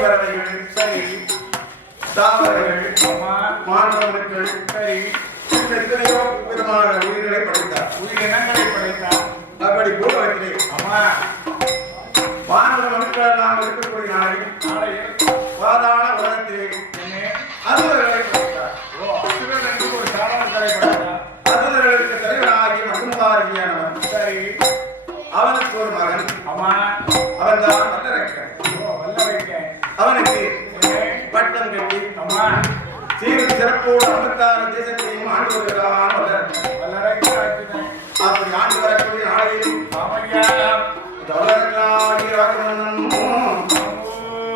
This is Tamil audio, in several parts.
பறவைகள் சரி. தாவரங்கள் மாணவர்கள் சரி. எத்தனையோ விதமான உயிர்களை படைத்தார். உயிரினங்களை படைத்தார். அப்படி பூர்வத்திலே ஆமா மாணவ நாம் இருக்கக்கூடிய நாளில் பாதாள உலகத்திலே அசுரர்களை படைத்தார். ஓ அசுரன் ஒரு சாதாரண படைத்தார். அசுரர்களுக்கு தலைவனாகிய சரி அவனுக்கு ஒரு மகன். ஆமா அவன்தான் அவனுக்கு பட்டம் கட்டி சீரும் சிறப்போடு ஐம்பத்தாறு தேசத்தையும் ஆண்டு வருகிறான் அப்படி ஆண்டு வரக்கூடிய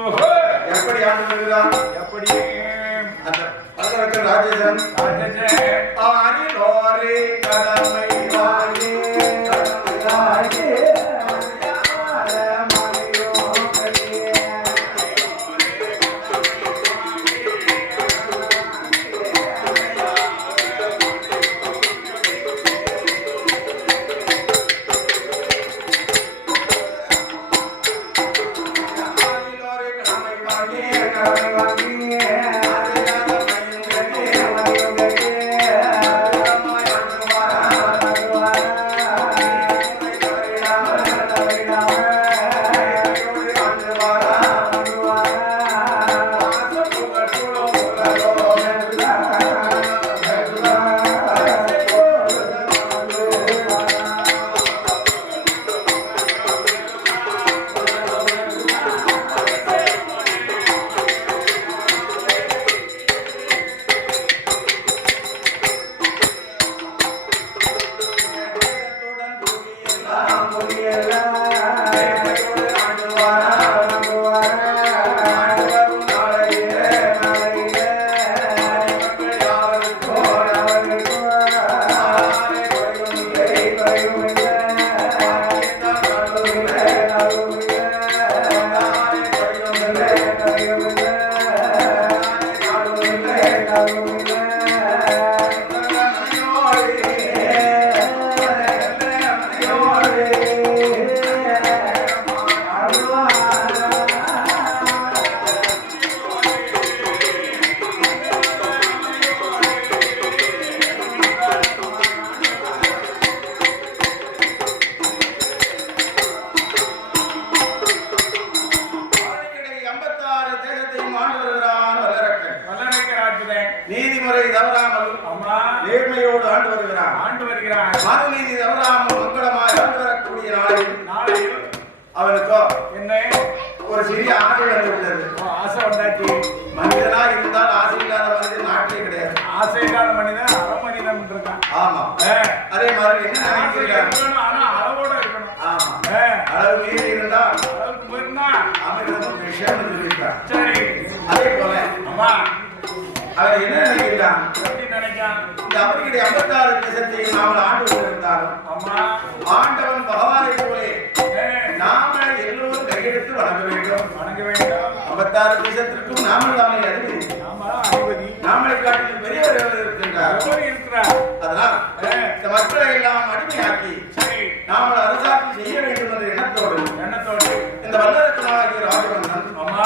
ஓஹோ. எப்படி ஆண்டு வருகிறான்? எப்படி? அந்த வல்லரக்கன் ராஜேசன் ராஜஜே ஆரிலோரே கடமை ஐம்பத்தாறு நீதிமுறை தவறாமல் அம்மா. நேர்மையோடு ஆண்டு வருகிறான். ஆண்டு வருகிறான். மறுநீதி தவறாமல் மங்களமாய் ஆண்டு வரக்கூடிய நாளில் நாளையில் அவனுக்கோ என்ன ஒரு சிறிய ஆசை வந்து விட்டது ஓ, ஆசை வந்தாச்சு. மனிதனா இருந்தால் ஆசை இல்லாத மனிதன் நாட்டிலே கிடையாது. ஆசை இல்லாத மனிதன் அரை மனிதன் இருக்கான் ஆமா அதே மாதிரி என்ன இருக்கணும், ஆனா அளவோட இருக்கணும். ஆமா. அளவு மீறி இருந்தால் அளவுக்கு அவனிடம் ஒரு விஷயம் சரி. அதே போல அம்மா. அவர் என்ன நினைக்கிறான் எப்படி நினைக்கான் இந்த அவர்களுடைய ஐம்பத்தாறு தேசத்தையும் நாமல் ஆண்டு கொண்டிருந்தாலும் அம்மா. ஆண்டவன் பகவானை போலே நாம எல்லோரும் கையெடுத்து வணங்க வேண்டும். வணங்க வேண்டும். ஐம்பத்தாறு தேசத்திற்கும் நாமல் தானே அதிபதி நாம நாமளை காட்டில் பெரியவர்கள் இருக்கின்றார்? இருக்கிறார்? அதனால் இந்த மக்களை எல்லாம் அடிமையாக்கி நாமல் அரசாட்சி செய்ய வேண்டும் என்ற எண்ணத்தோடு எண்ணத்தோடு. இந்த வல்லரசனாகிய ராஜவந்தன் அம்மா.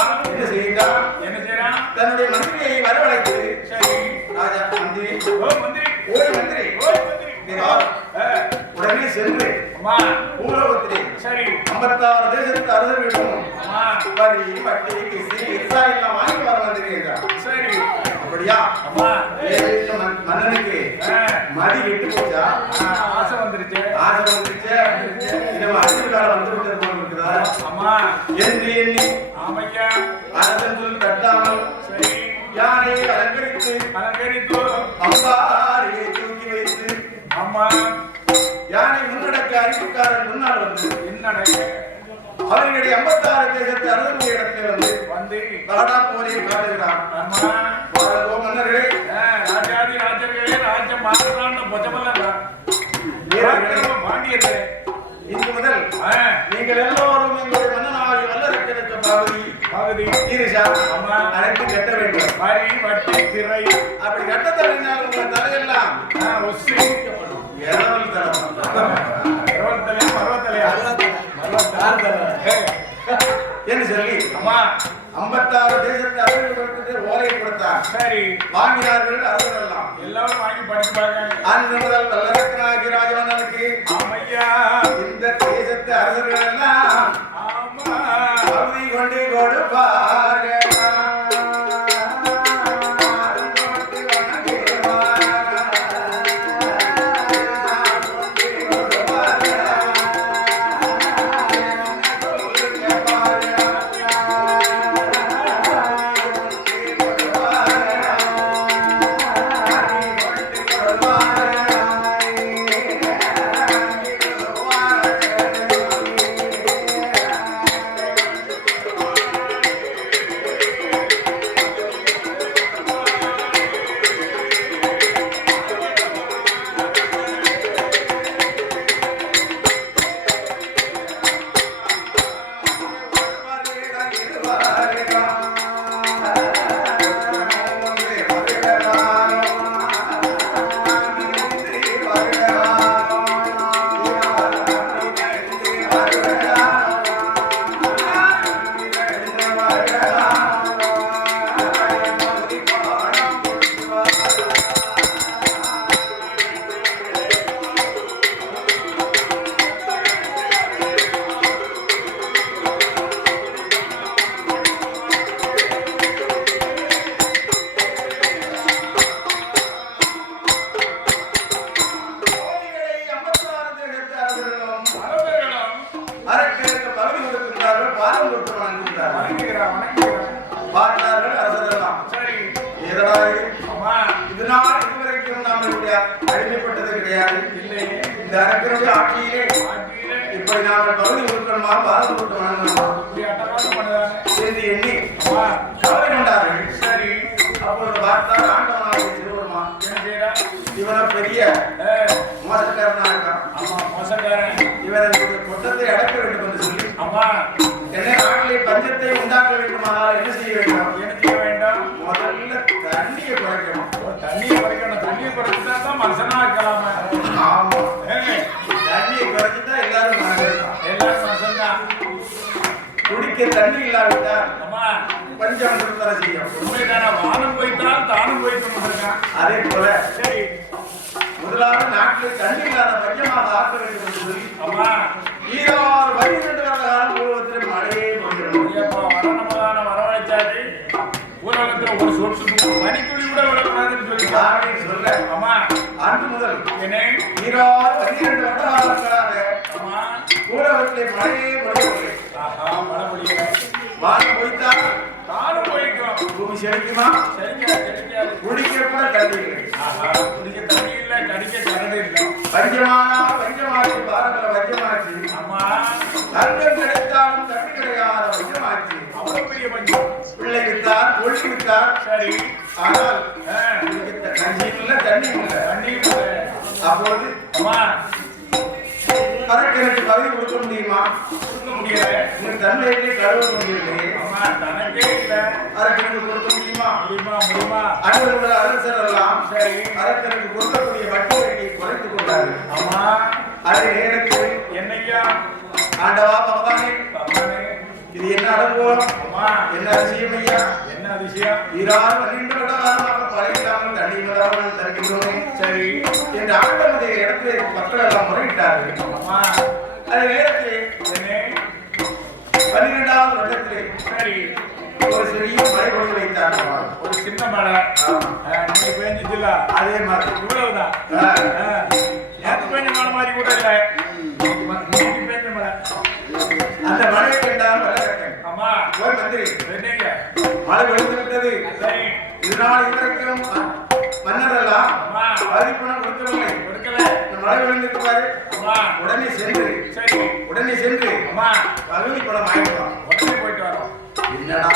பூலோகத்திலே. சரி. ஐம்பத்தாறு தேசத்து அரசர்களிடம் அம்மா வரி வட்டி கிசி இசா எல்லாம் வாங்கி வர சரி. அப்படியா? அம்மா மன்னனுக்கு. மதி விட்டு போச்சா? ஆசை வந்துருச்சு. ஆசை வந்துருச்சு. அரசியல் காலம் வந்து விட்டது போல இருக்குதா? அம்மா என்று எண்ணி. ஆமையா. அரசன் சொல் தட்டாமல் சரி. யானை அலங்கரித்து. அலங்கரித்து அம்பாரியை தூக்கி வைத்து. அம்மா எங்க அறிவுக்காரன் முன்னால் வந்து என்னடா அவர்களுடைய ஐம்பத்தாறு தேசத்து அறுபது இடத்துல வந்து வந்து காடா போரை காட்டுகிறான். அம்மா மன்னர்களே. ராஜாதி ராஜர்களே ராஜ்யம் மாறுறான்னு பொஜமல்ல பாண்டியர்களே. இன்று முதல் நீங்கள் எல்லோரும் எங்களுடைய மன்னனாகி வல்லரக்கனுக்கு பாவதி பகுதி ஈரிஷா ஆமா. அனைத்து கட்ட வேண்டும். வரி வட்டி திரை. அப்படி கட்ட தள்ளினால் உங்கள் தலையெல்லாம் ஆ, என்று சொல்லி அம்மா. ஐம்பத்தாறு தேசத்து அறிவுகளுக்கு ஓலை கொடுத்தார். சரி. வாங்கினார்கள் அரசரெல்லாம் எல்லாரும் வாங்கி படிச்சு பாருங்க. அன்று முதல் வல்லரக்கனாகி ராஜவண்ணனுக்கு அம்மையா. இந்த தேசத்து அரசர்கள் எல்லாம் பகுதி கொண்டு கொடுப்பார்கள். பஞ்சம் கொடுத்தர செய்யும் வானம் போய்த்தால் தானும் மாட்டிருக்கான் அதே போல சரி. முதலாவது நாட்டில் தண்ணி இல்லாத பஞ்சமாக ஆக்க வேண்டும் என்று சொல்லி அம்மா. ஈராறு பன்னிரண்டு வருட காலம் பூர்வத்தில் மழையே ஐயப்பா வரணமதான வரவழைச்சாரு. உலகத்துல ஒரு சொட்டு மணித்துளி கூட விடக்கூடாதுன்னு சொல்லிட்டான் யாரையும் சொல்ல அம்மா. அன்று முதல் என்ன? ஈராறு பன்னிரண்டு வருட காலங்களாக அம்மா. ஊரகத்திலே மழையே பொழியவில்லை ஆஹா மழை பொழியல வானம் பொய்த்தால் தானும் போய்க்கும் பூமி செழிக்குமா? குடிக்க கூட தண்ணி இல்லை. குடிக்க தண்ணி இல்ல கடிக்க கரடு இல்ல. பஞ்சமானா பஞ்சமாச்சு பாரதல பஞ்சமாச்சு அம்மா. தங்கம் கிடைத்தாலும் தண்ணி கிடையாத பஞ்சமாச்சு அவ்வளவு பெரிய பஞ்சம் பிள்ளை வித்தார் கொள்ளி வித்தார் சரி. ஆனால் கஞ்சியும் இல்லை தண்ணியும் இல்லை. தண்ணியும் இல்ல. அப்பொழுது அம்மா. அரக்கனுக்கு பகுதி கொடுக்க முடியுமா கொடுக்க முடியல நீ தன்மையிலே கழுவ முடியவில்லையே அம்மா தனக்கே இல்ல அரக்கனுக்கு கொடுக்க முடியுமா முடியுமா முடியுமா முதல் அரசர் எல்லாம் சரி கொடுக்கக்கூடிய வட்டி வரியை குறைத்துக் கொண்டார்கள் அம்மா அதே நேரத்தில் என்னையா? ஆண்டவா பகவானே பகவானே, இது என்ன அனுபவம்? என்ன அதிசயம் ஐயா? என்ன அதிசயம்? ஈராறு பன்னிரண்டு வருட காலமாக பழகில்லாமல் தண்ணி இல்லாமல் தருகின்றோமே சரி என்று ஆண்டவனுடைய இடத்திலே மக்கள் எல்லாம் முறையிட்டார்கள் அதே நேரத்தில் பன்னிரெண்டாவது வருடத்திலே சரி ஒரு சிறிய மழை பொழிவு வைத்தார்கள். ஒரு சின்ன மழை நீங்க பேஞ்சிச்சுல அதே மாதிரி. இவ்வளவுதான். நேத்து பேஞ்ச மழை மாதிரி கூட இல்ல. பேஞ்ச மழை அந்த மழையை கண்டால் ஓய் மந்திரி. மழை பொழிந்து விட்டது சரி இதனால் இதுவரைக்கும் மன்னரெல்லாம் வரிப்பணம் கொடுக்கவில்லை. இந்த மழை அம்மா. உடனே சென்று. சரி. உடனே சென்று. அம்மா. பகுதி படம் வாங்கிக்கலாம் உடனே போயிட்டு வரோம். என்னடா?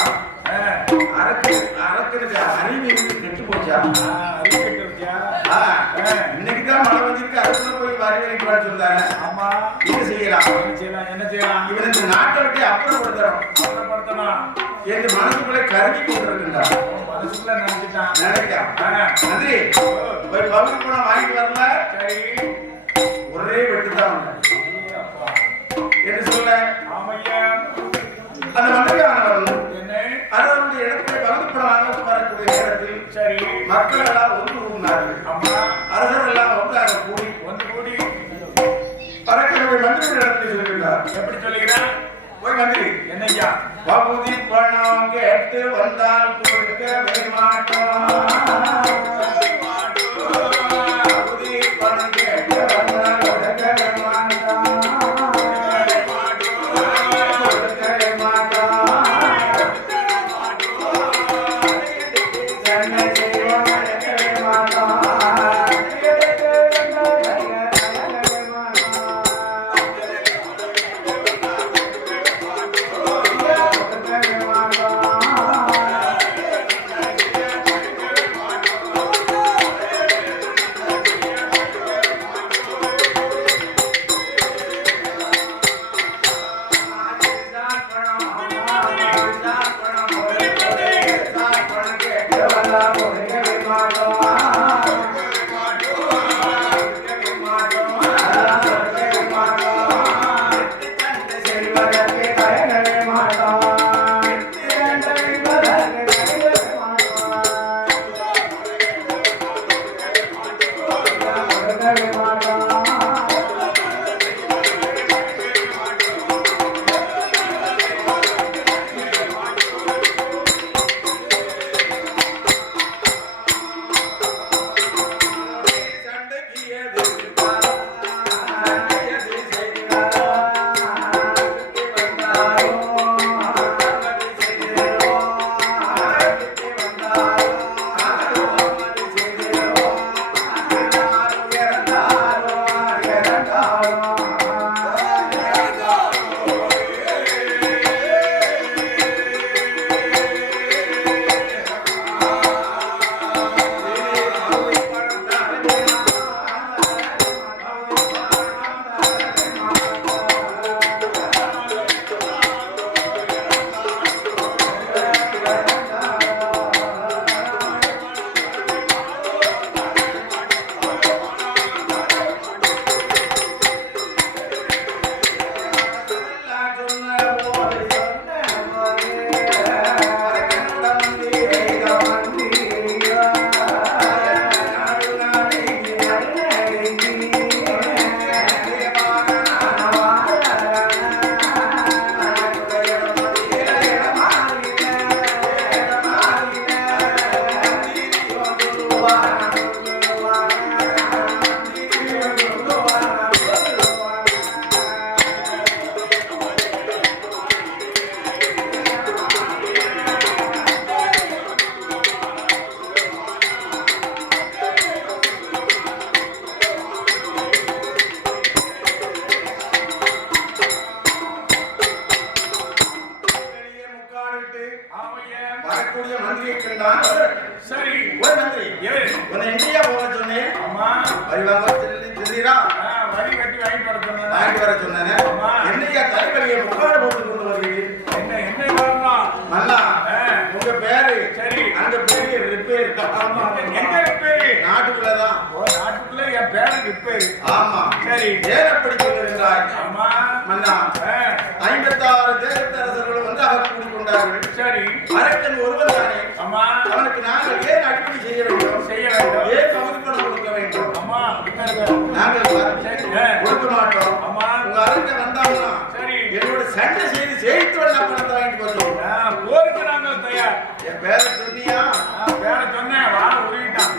அரக்கு அரக்குறது அறிவு கெட்டு போச்சா ஆ, அறிவிக்கிட்டு இருக்கியா? ஆ, இன்னைக்கு தான் மழை வந்திருக்கு வரி சொல்றாங்க. ஆமா என்ன செய்யலாம்? என்ன செய்யலாம்? என்ன செய்யலாம்? இவன் இந்த நாட்டை விட்டு அப்புறப்படுத்துறோம் அப்புறப்படுத்தணும்? என்று மனசுக்குள்ளே கருதி கொண்டிருக்கின்றான் உன் மனசுக்குள்ள நினைச்சிட்டான். நினைக்கான் ஆ, நன்றி. படம் வாங்கிட்டு வரல. சரி. ஒரே வெட்டு தான். என்று சொல்ல? ஆமையா? அந்த மந்திரியானவன் என்ன அதனுடைய இடத்துல பகுதி படம் வாங்க வரக்கூடிய நேரத்தில் சரி. மக்கள் எல்லாம் ஒன்று கூடினார்கள். அம்மா. அரசர் எல்லாம் அங்க கூடி வந்து கூடி. பறக்கிற மந்திரி இடத்துல சொல்லுகிறார் எப்படி சொல்லுகிறான்? போய் மந்திரி. என்னய்யா? பகுதி பணம் கேட்டு வந்தால் கொடுக்கவே மாட்டோம்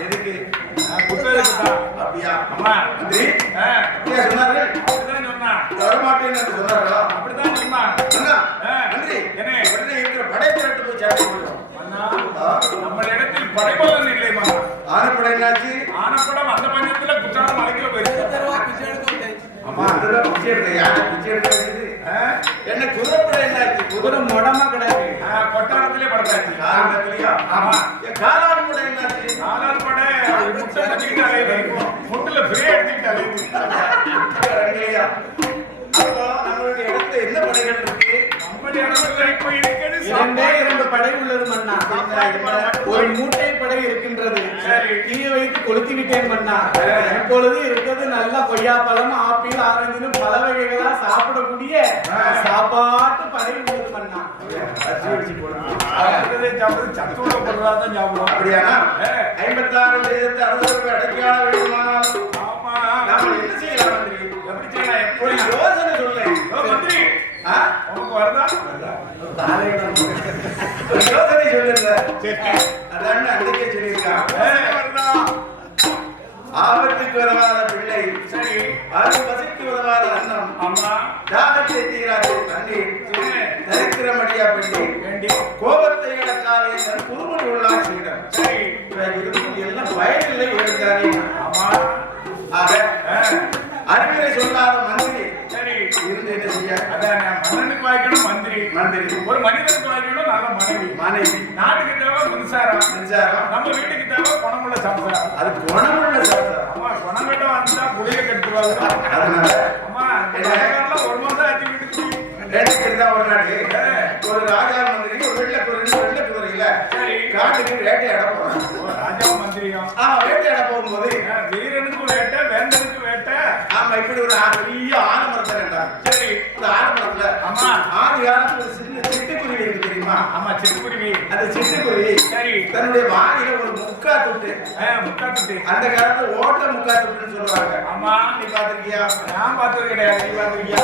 எதுக்கு? அப்படியா? அம்மா சொன்னாரு? அப்படித்தான் சொன்னான். அண்ணா ஆ. மந்திரி என்ன? உடனே இருக்கிற படை திரட்டு போய் அண்ணா நம்ம இடத்தில் படைபலன் இல்லை என்னாச்சு ஆனப்படம் அந்த பஞ்சத்துல குற்றாலம் மலைக்குள்ள போயிருக்கு. என்ன குதிரைப்படை என்னாச்சு குதிரை முடமா ஆ, கொட்டாரத்திலே படுத்தாச்சு. காரணத்திலயா ஆமா. காலாணி கூட என்னாச்சு நாலாள் படை. முட்டை வச்சுக்கிட்டு அலையுது முட்டுல பிரே எடுத்துக்கிட்டு அலையுது ரங்கய்யா. அப்போ நம்மளுடைய இடத்துல என்ன படைகள் இருக்கு? இரண்டே படை உள்ளது மன்னா. ஒரு மூட்டை படை இருக்கின்றது. தீ வைத்து கொளுத்தி விட்டேன் மன்னா. இப்பொழுது இருக்கிறது நல்ல கொய்யாப்பழம் ஆப்பிள் ஆரஞ்சுன்னு பல வகைகளா சாப்பிடக்கூடிய சாப்பாட்டு படை உள்ளது மன்னா. ஐம்பத்தாறு தேசத்து அரசருக்கு அடக்கியாள வேண்டுமா ஆமா நாம என்ன செய்யலாம் எப்படி செய்யலாம்? எப்படி யோசனை சொல்ல ஓ, மந்திரி ஆ? உனக்கு வருதா ஒரு யோசனை சொல்லுங்க சரி. அதான் அன்னைக்கே சொல்லியிருக்கான் ஏ, வருதா ஆபத்துக்கு உதவாத பிள்ளை சரி அரு பசிக்கு உதவாத அன்னம் ஆமா தாகத்தை தீராத தண்ணீர் சரி. தரித்திரமடியா பெண்ணை வேண்டி கோபத்தை இழக்காதே தன் குறுமணி உள்ளான் செய்தான் சரி இருக்கும் எல்லாம் பயனில்லை எழுந்தானே ஆமா ஆக ஆ, அறிவுரை சொல்லாத மந்திரி. சரி. இருந்து என்ன செய்ய. அதான் மன்னனுக்கு வாய்க்கணும் மந்திரி. மந்திரி. ஒரு மனிதனுக்கு வாய்க்கணும் நல்ல மனைவி. மனைவி. நாட்டுக்கு தேவை மின்சாரம். மின்சாரம். நம்ம வீட்டுக்கு தேவை குணமுள்ள சம்சாரம். அது குணமுள்ள சம்சாரம். அம்மா குணம் கட்ட வந்தா குடிய கெடுத்துவாங்க அதனால. அம்மா ஒரு மாசம் ஆச்சு வீட்டுக்கு. ஒரு நாடு ஒரு ராஜா மந்திரி ஒரு வெள்ளை குதிரை வெள்ளை குதிரையில. காட்டுக்கு வேட்டையாட போறான். ராஜா மந்திரியம். ஆ வேட்டையாட போகும்போது ஆமா இப்படி ஒரு பெரிய ஆலமரத்தை கண்டாங்க சரி இந்த ஆலமரத்துல ஆமா. ஆதி காலத்துல ஒரு சின்ன சிட்டுக்குருவி இருக்கு தெரியுமா? ஆமா சிட்டுக்குருவி. அந்த சிட்டுக்குருவி சரி. தன்னுடைய வாயில ஒரு முக்கா துட்டு ஆ, முக்காத்துட்டு அந்த காலத்துல ஓட்ட முக்கா துட்டுன்னு சொல்லுவாங்க. ஆமா நீ பாத்திருக்கியா நான் பார்த்தது கிடையாது. நீ பார்த்திருக்கியா?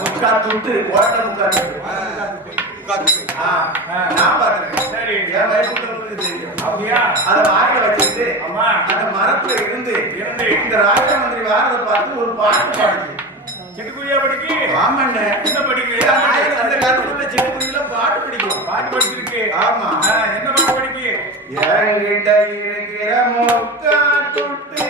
முக்கா துட்டு ஓட்ட முக்கா துட்டு நான் பாத்திருக்கேன் சரி. என் வயசுக்கு தெரியும் அப்படியா? அதை வாயில வச்சுட்டு அந்த மரத்துல இருந்து இருந்து. இந்த ராஜா மந்திரி வாரதை பார்த்து ஒரு பாட்டு பாடுச்சு சிட்டுக்குருவியா படிக்கு? ஆமாண்ணே. என்ன படிக்கு? அந்த காலத்துல சிட்டுக்குருவில பாட்டு பிடிக்கும். பாட்டு படிச்சிருக்கு. ஆமா. என்ன பாட்டு படிக்கு? என்கிட்ட இருக்கிற முக்கா துட்டு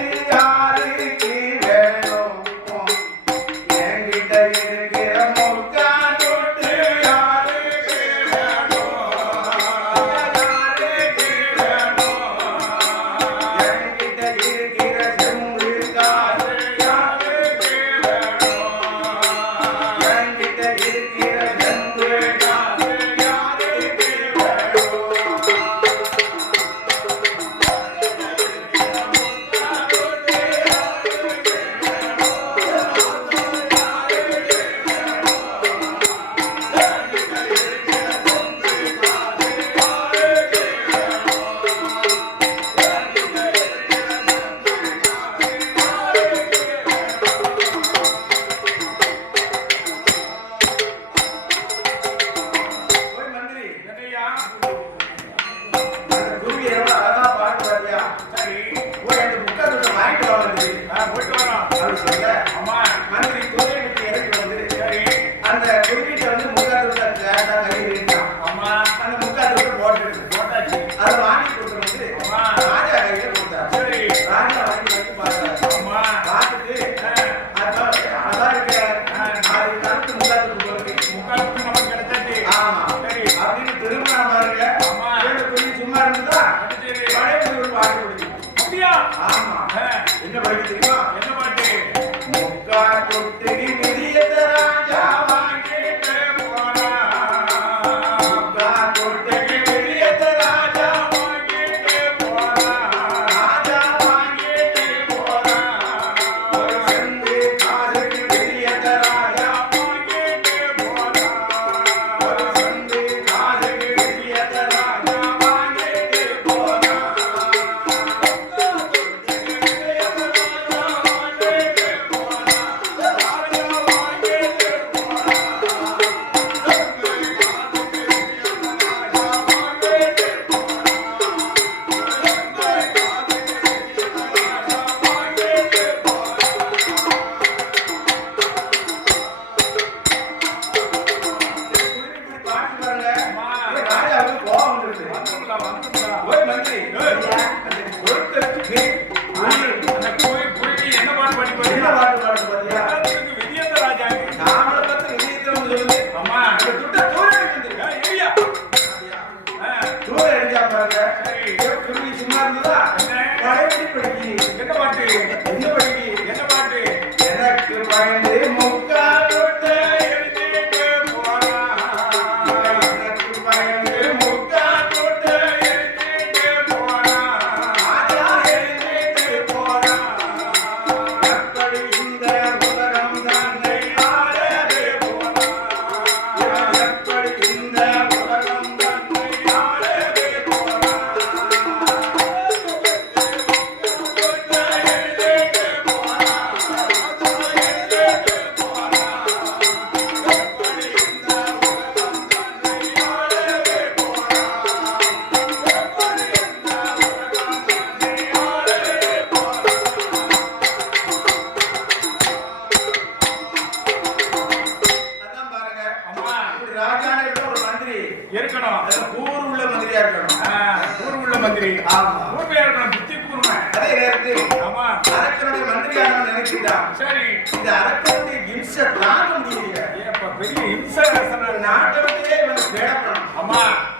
மந்திரியானவன் நினைக்கின்றான் சரி. இந்த அரக்கனுடைய இம்சை தாங்க முடியல ஏப்பா பெரிய இம்சை ரசனை நாட்டத்தையே இவன் தேடப்படும்.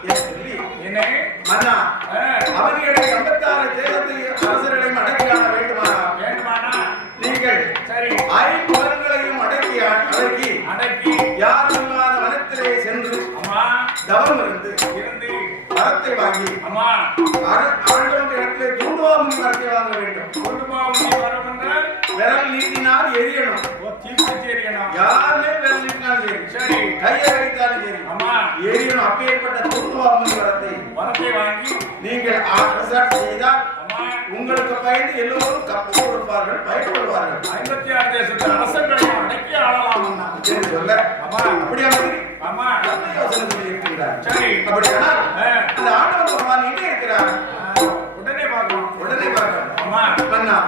என்று சொல்லி என்ன? மன்னா. ஆ, அவர்களுடைய எண்பத்தாறு தேசத்தை அரசர்களையும் அடக்கி ஆள வேண்டுமானா வேண்டுமானா நீங்கள் சரி. ஐம்புலன்களையும் அடக்கி அடக்கி அடக்கி. இல்லாத வனத்திலே சென்று அம்மா. தவம் இருந்து வரத்தை வாங்கி அம்மா ஆண்டவன் இடத்திலே தூண்டுவாமும் வரத்தை வாங்க வேண்டும். குடும்பம் வரம் என்றால் விரல் நீட்டினால் எரியணும். தீர்த்து தெரியணும் யாருமே விரல் நீட்டினாலும் சரி சரி. கையை வைத்தாலும் சரி அம்மா எரியணும். அப்பேற்பட்ட தூண்டுவாமும் வரத்தை. வரத்தை வாங்கி நீங்கள் அரசாட்சி செய்தால் உங்களுக்கு பயந்து எல்லோரும் கப்பு கொடுப்பார்கள் பயப்படுவார்கள். ஐம்பத்தி ஆறு தேசத்து அரசர்களையும் அடக்கி ஆளலாம்னா என்று சொல்ல அம்மா அப்படியா மாதிரி அம்மா நல்ல யோசனை சொல்லியிருக்கின்றார் சரி. அப்படியானால் அந்த ஆண்டவன் பகவான் எங்கே இருக்கிறார்? உடனே பார்க்கலாம். உடனே பார்க்கணும் அம்மா என்ன?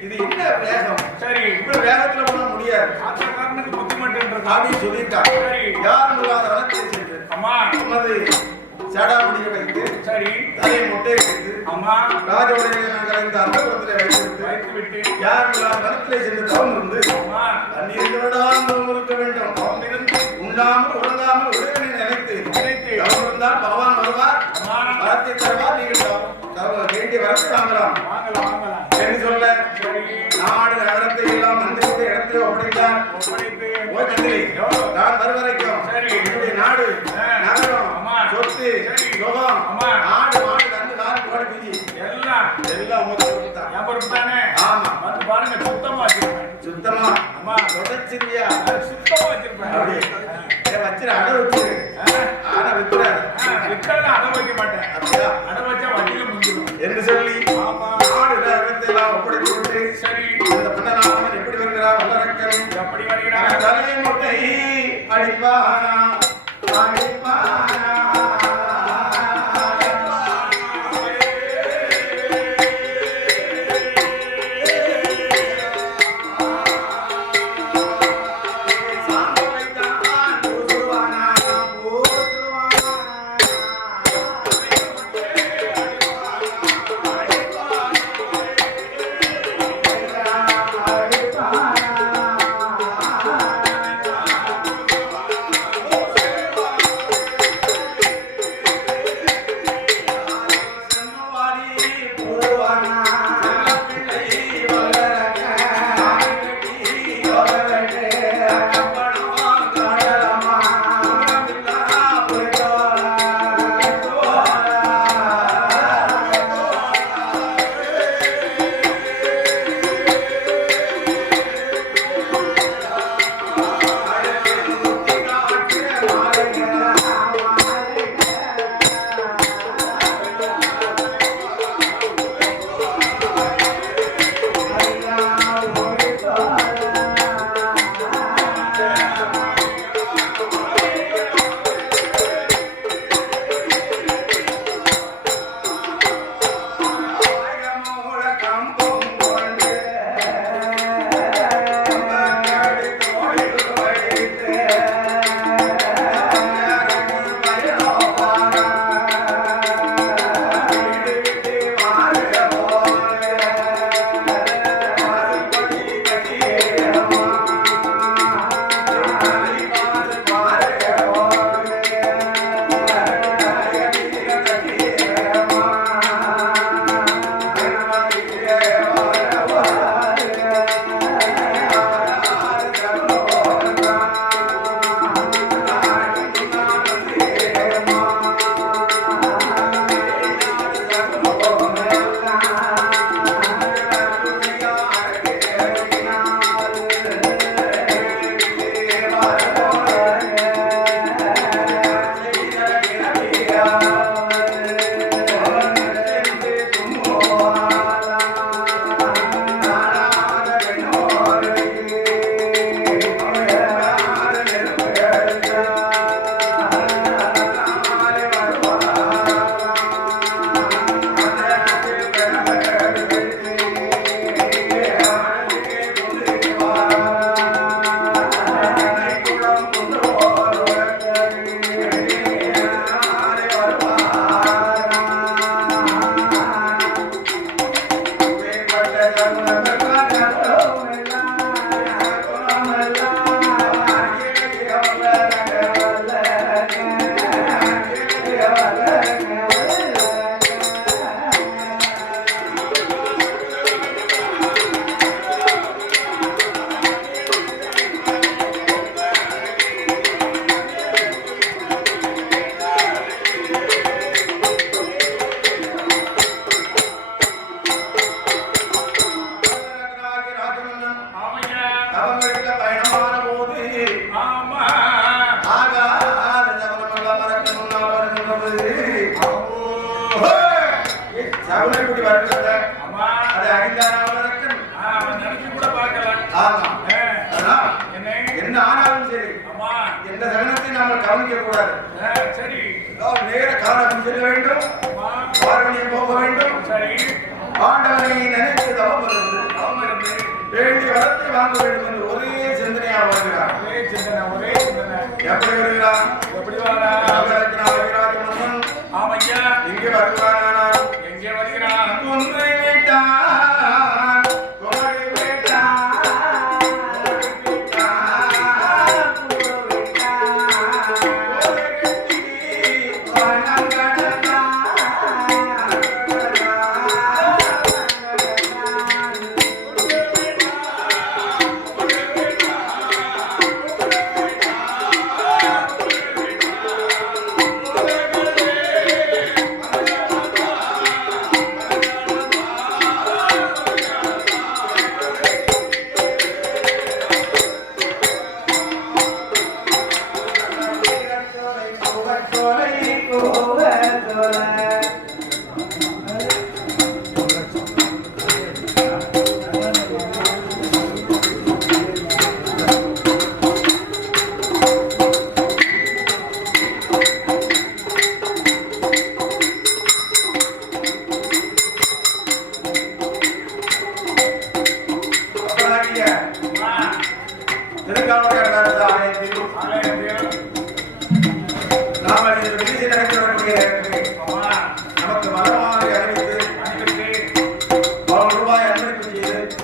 இது என்ன வேகம் சரி. இவ்வளவு வேகத்துல பண்ண முடியாது. ஆத்திரக்காரனுக்கு புத்தி மட்டும் அப்படின்னு சொல்லியிருக்காங்க சரி. யாரும் இல்லாத வனத்தை சென்று? அம்மா உமது சடாமுடியை வைத்து சரி வைத்து அம்மா. ராஜவுடைய நாங்கள் இந்த அந்தபுரத்திலே வைத்திருந்து வைத்து விட்டு வனத்திலே சென்று தவம் இருந்து தண்ணீர் தவம் இருக்க வேண்டும். இருந்து உண்ணாமல் உறங்காமல் உறவினை நினைத்து நினைத்து. தவம் இருந்தால் பகவான் வருவார். வரத்தை தருவார் நீங்கள் தவம் வேண்டிய வரத்தை வாங்கலாம். வாங்கலாம் வாங்கலாம். என்று சொல்ல நாடு நகரத்தை எல்லாம் மந்திரித்த இடத்திலே ஒப்படைத்தார். ஒப்படைத்து. நான் வரும் வரைக்கும் சரி. என்னுடைய நாடு. நகரம் சுகம் அம்மா. ஆடு மாடு கண்டு காடு கோடி எல்லாம். எல்லாம் கொடுத்தான் தானே? ஆமா. வந்து பாருங்க சுத்தமா வச்சிருப்பேன். சுத்தமா. அம்மா தொடச்சிருவியா? சுத்தமா வச்சிருப்பேன். அப்படி ஏ, வச்சிரு அடை வச்சிரு. ஆ, ஆனா வித்துறாரு அடை வைக்க மாட்டேன். அப்படியா? அடை வச்சா வண்டியில முடிஞ்சிடும் என்று சொல்லி ஆமா. ஒப்படைத்து விட்டு சரி. அந்த எப்படி வருகிறார் வல்லரக்கன். எப்படி வருகிறார் தலை முட்டை அடிப்பானா? சகுனக்குடி அதை நினைச்சு கூட பார்க்கல ஆமா. என்ன? என்ன ஆனாலும் சரி. எந்த சகனத்தை நாம கவனிக்க கூடாது சரி. நேர காரணம் செல்ல வேண்டும். பார்வனியம் போக வேண்டும். சரி. ஆண்டவனை நினைத்து தவம் வேண்டிய வரத்தை வாங்க வேண்டும் என்று ஒரே சிந்தனையா வருகிறார். ஒரே சிந்தனை ஒரே சிந்தனை. எப்படி வருகிறார்? எப்படி வாரா ராஜராஜமன்னன் ஆமையா. இங்கே வருகிறார் எங்கே வருகிறான் ஒன்றை விட்டான்